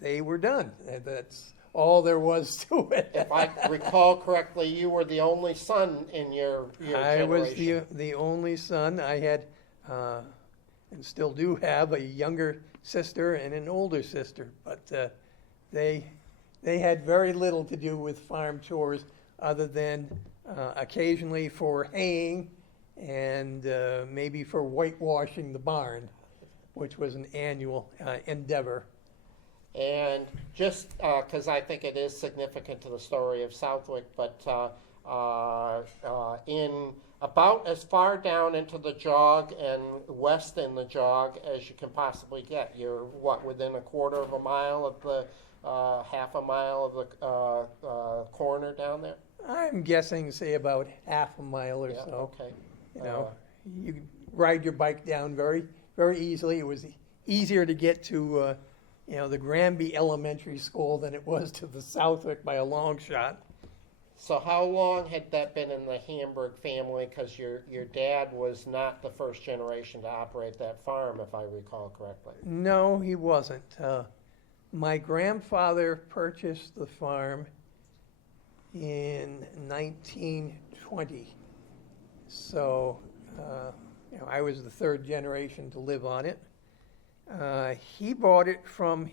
they were done. That's all there was to it. If I recall correctly, you were the only son in your I was generation. the only son. I had, and still do have, a younger sister and an older sister, but they had very little to do with farm chores other than occasionally for haying and maybe for whitewashing the barn, which was an annual endeavor. And just because I think it is significant to the story of Southwick, but in about as far down into the jog and west in the jog as you can possibly get. You're within a quarter of a mile of the half a mile of the corner down there? I'm guessing, say, about half a mile or Yeah, so. okay. You could ride your bike down very, very easily. It was easier to get to, the Granby Elementary School than it was to the Southwick by a long shot. So how long had that been in the Hamberg family? Because your dad was not the first generation to operate that farm, if I recall correctly. No, he wasn't. My grandfather purchased the farm in 1920. So, I was the third generation to live on it. He bought it from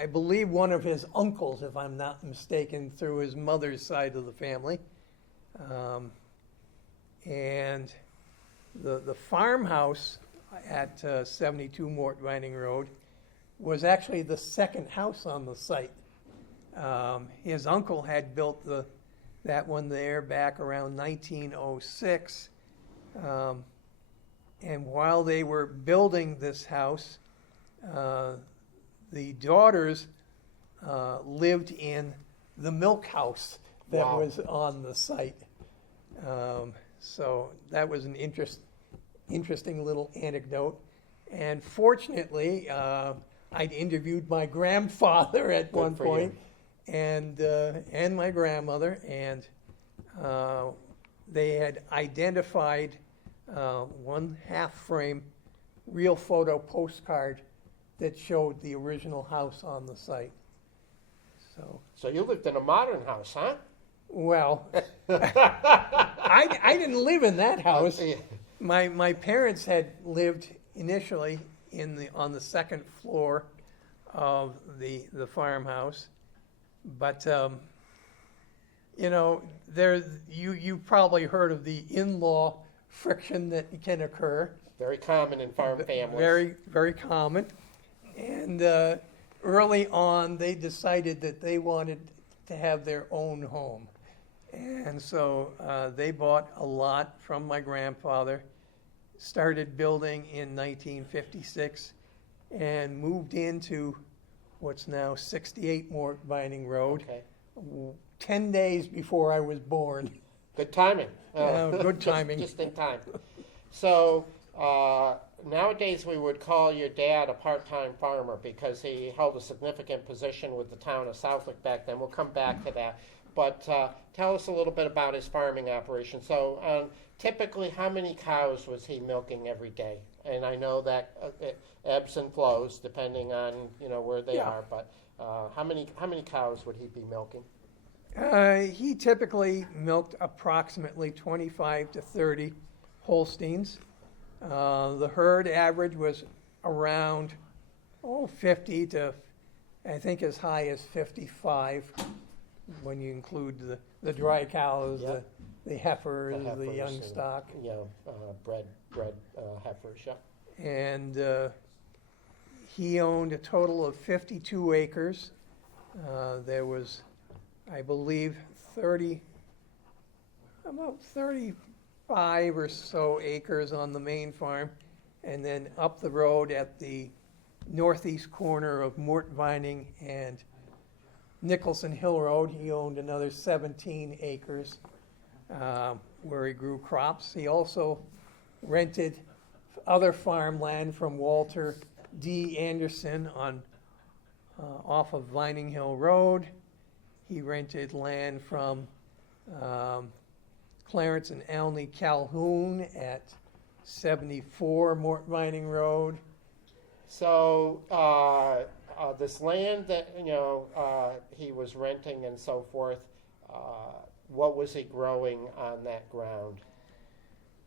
I believe one of his uncles, if I'm not mistaken, through his mother's side of the family. And the farmhouse at 72 Mort Vining Road was actually the second house on the site. His uncle had built that one there back around 1906. And while they were building this house, the daughters lived in the milk house that Wow. was on the site. So that was an interesting little anecdote. And fortunately, I'd interviewed my grandfather at one for point, and my grandmother, and they had identified one half-frame real photo postcard that showed the original house on the site. So you lived in a modern house, huh? Well, I didn't live in that house. Yeah. My parents had lived initially on the second floor of the farmhouse, but you probably heard of the in-law friction that can occur. Very common in farm families. Very, very common. And early on, they decided that they wanted to have their own home. And so they bought a lot from my grandfather, started building in 1956, and moved into what's now 68 Mort Vining Road. Okay. 10 days before I was born. Good timing. Good timing. Just in time. So nowadays we would call your dad a part-time farmer because he held a significant position with the town of Southwick back then. We'll come back to that. But tell us a little bit about his farming operation. So typically, how many cows was he milking every day? And I know that it ebbs and flows depending on where they Yeah. are. But how many cows would he be milking? He typically milked approximately 25 to 30 Holsteins. The herd average was around 50 to, I think, as high as 55 when you include the dry cows, Yep. the heifers, the heifers young and, stock. Bred heifers, yeah. And he owned a total of 52 acres. There was, I believe, about 35 or so acres on the main farm. And then up the road at the northeast corner of Mort Vining and Nicholson Hill Road, he owned another 17 acres where he grew crops. He also rented other farmland from Walter D. Anderson off of Vining Hill Road. He rented land from Clarence and Alney Calhoun at 74 Mort Vining Road. So this land that he was renting and so forth, what was he growing on that ground?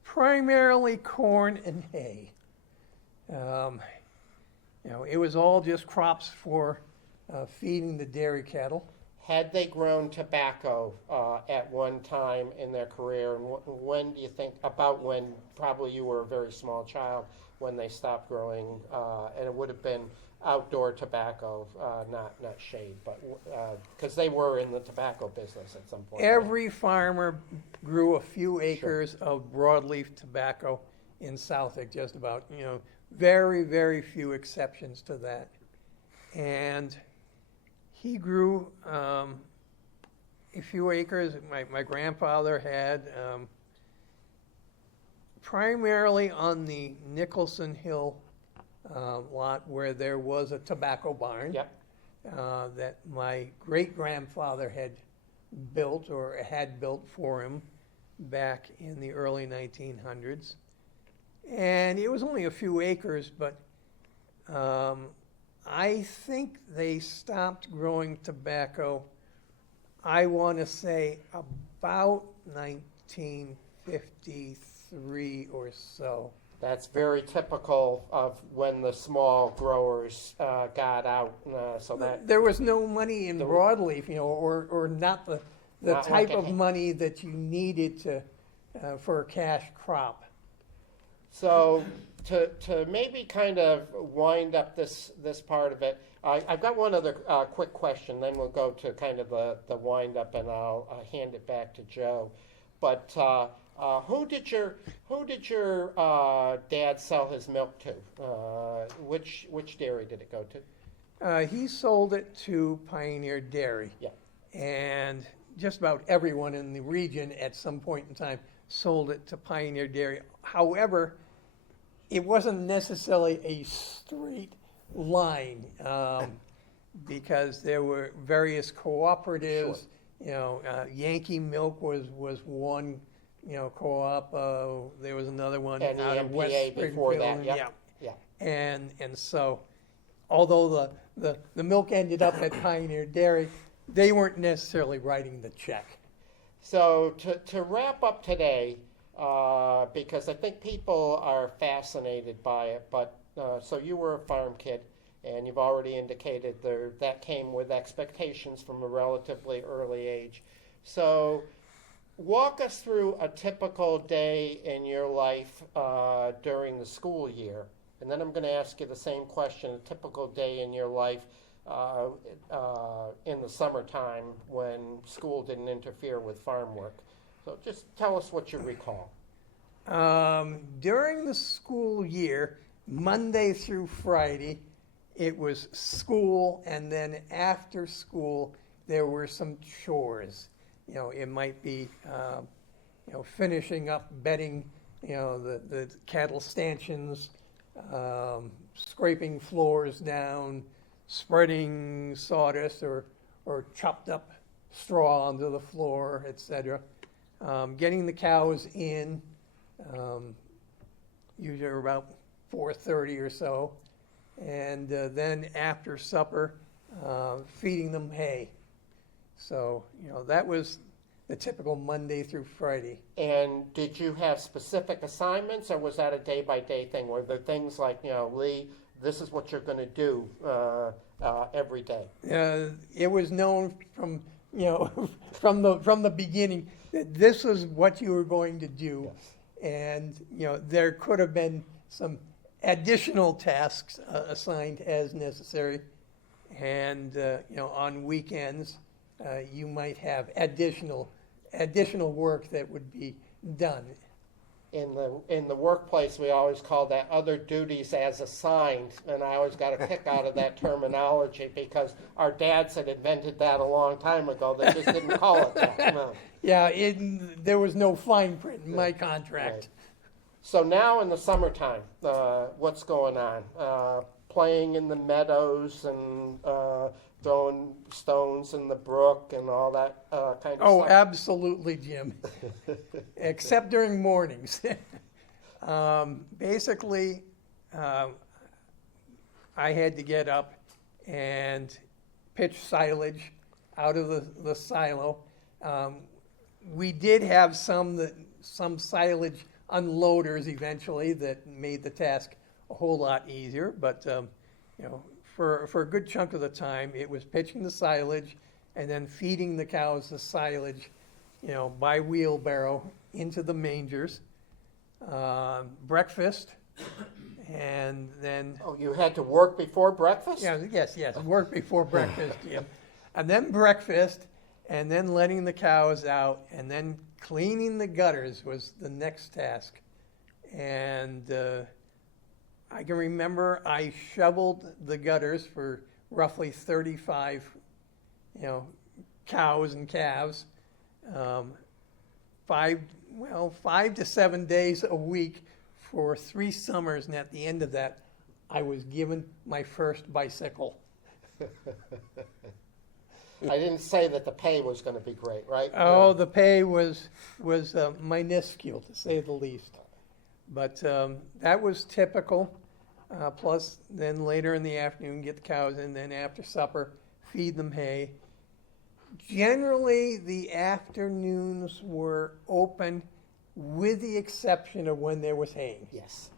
Primarily corn and hay. It was all just crops for feeding the dairy cattle. Had they grown tobacco at one time in their career, and when do you think, about when, probably you were a very small child, when they stopped growing, and it would have been outdoor tobacco, not shade, but because they were in the tobacco business at some point. Every farmer grew a few acres of broadleaf tobacco in Southwick, just about, very, very few exceptions to that. And he grew a few acres. My grandfather had primarily on the Nicholson Hill lot where there was a tobacco barn. Yep. That my great-grandfather had built for him back in the early 1900s. And it was only a few acres, but I think they stopped growing tobacco, I want to say, about 1953 or so. That's very typical of when the small growers got out. So that There was no money in broadleaf, or not the Not type like of it- money that you needed for a cash crop. So to maybe kind of wind up this part of it, I've got one other quick question. Then we'll go to kind of the wind up, and I'll hand it back to Joe. But who did your dad sell his milk to? Which dairy did it go to? He sold it to Pioneer Dairy. Yeah. And just about everyone in the region at some point in time sold it to Pioneer Dairy. However, it wasn't necessarily a straight line because there were various cooperatives. Yankee Milk was one, co-op. There was another one And the out of West MPA before that, Springfield. yep. Yeah. And so, although the milk ended up at Pioneer Dairy, they weren't necessarily writing the check. So to wrap up today, because I think people are fascinated by it, but so you were a farm kid, and you've already indicated that came with expectations from a relatively early age. So walk us through a typical day in your life during the school year, and then I'm going to ask you the same question, a typical day in your life in the summertime when school didn't interfere with farm work. So just tell us what you recall. During the school year, Monday through Friday, it was school, and then after school, there were some chores. It might be, finishing up bedding, the cattle stanchions, scraping floors down, spreading sawdust or chopped up straw onto the floor, etc. Getting the cows in, usually about 4:30 or so, and then after supper, feeding them hay. So, that was the typical Monday through Friday. And did you have specific assignments, or was that a day-by-day thing? Were there things like, Lee, this is what you're going to do every day? It was known from, from the beginning that this was what you were going to do. Yes. And, there could have been some additional tasks assigned as necessary. And, on weekends, you might have additional work that would be done. In the workplace, we always call that other duties as assigned, and I always got a kick out of that terminology because our dads had invented that a long time ago. They just didn't call it that. No. Yeah, there was no fine print in my contract. Right. So now in the summertime, what's going on? Playing in the meadows and throwing stones in the brook and all that kind of Oh, stuff? absolutely, Jim. Except during mornings. Basically, I had to get up and pitch silage out of the silo. We did have some silage unloaders eventually that made the task a whole lot easier, but for a good chunk of the time, it was pitching the silage and then feeding the cows the silage, by wheelbarrow into the mangers. Breakfast, and then Oh, you had to work before breakfast? yes, work before breakfast, Jim, and then breakfast, and then letting the cows out, and then cleaning the gutters was the next task, and I can remember I shoveled the gutters for roughly 35, cows and calves, 5 to 7 days a week for 3 summers, and at the end of that, I was given my first bicycle. I didn't say that the pay was going to be great, right? Oh, the pay was minuscule, to say the least. But that was typical. Plus, then later in the afternoon, get the cows in, then after supper, feed them hay. Generally, the afternoons were open with the exception of when there was haying. Yes.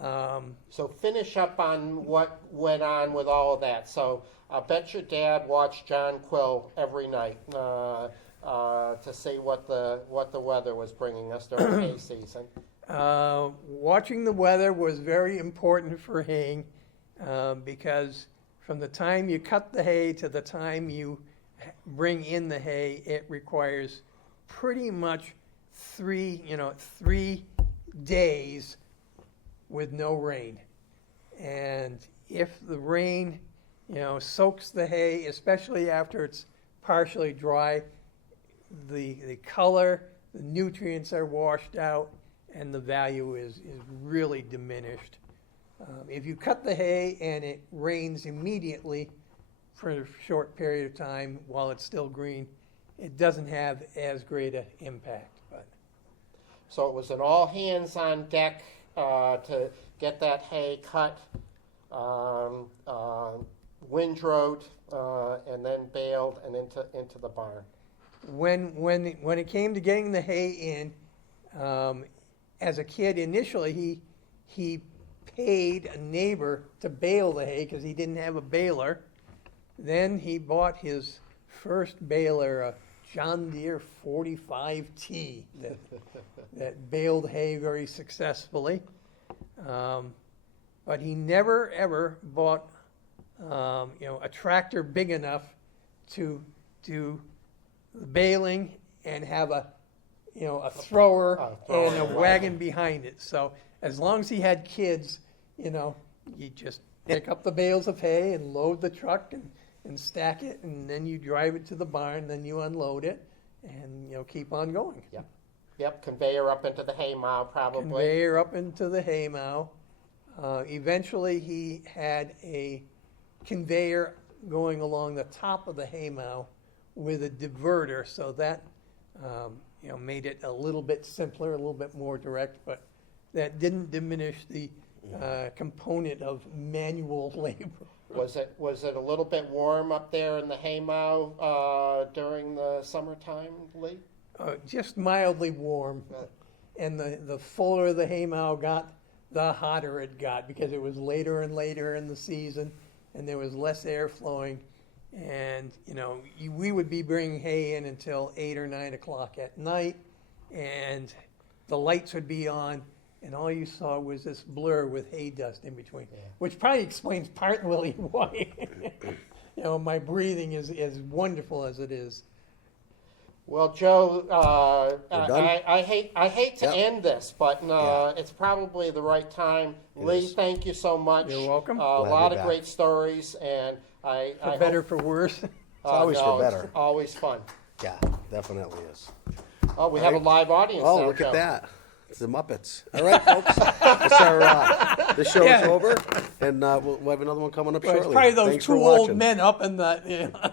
So finish up on what went on with all of that. So I bet your dad watched John Quill every night to see what the weather was bringing us during hay season. Watching the weather was very important for haying because from the time you cut the hay to the time you bring in the hay, it requires pretty much 3 days with no rain. And if the rain, soaks the hay, especially after it's partially dry, the color, the nutrients are washed out, and the value is really diminished. If you cut the hay and it rains immediately for a short period of time while it's still green, it doesn't have as great an impact. But So it was an all hands on deck to get that hay cut, windrowed, and then baled and into the barn. when it came to getting the hay in, as a kid, initially he paid a neighbor to bale the hay because he didn't have a baler. Then he bought his first baler, a John Deere 45T that baled hay very successfully. But he never ever bought a tractor big enough to do the baling and have a thrower and a wagon behind it. So as long as he had kids, you just pick up the bales of hay and load the truck and stack it, and then you drive it to the barn, then you unload it, and, you know, keep on going. Yep. Yep, conveyor up into the haymow probably. Conveyor up into the haymow. Eventually, he had a conveyor going along the top of the haymow with a diverter, so that you know, made it a little bit simpler, a little bit more direct, but that didn't diminish the component of manual labor. Was it a little bit warm up there in the haymow during the summertime, Lee? Just mildly warm, and the fuller the haymow got, the hotter it got, because it was later and later in the season, and there was less air flowing. And, you know, we would be bringing hay in until 8 or 9 o'clock at night, and the lights would be on, and all you saw was this blur with hay dust in between, which probably explains partly why, you know, my breathing is as wonderful as it is. Well, Joe, done? I hate to Yep. end this, but it's probably the right time. Lee, is. thank you so much. You're welcome. A Glad lot you're of back. great stories, and I For hope- better, for worse. It's always no, for it's better. always fun. Yeah, definitely is. Oh, we have a live audience Oh, now, look Joe. at that. It's the Muppets. All right, folks. This show is Yeah. over, and we'll have another one coming up Well, it's shortly. probably those Thanks two for old watching. men up in the, you know.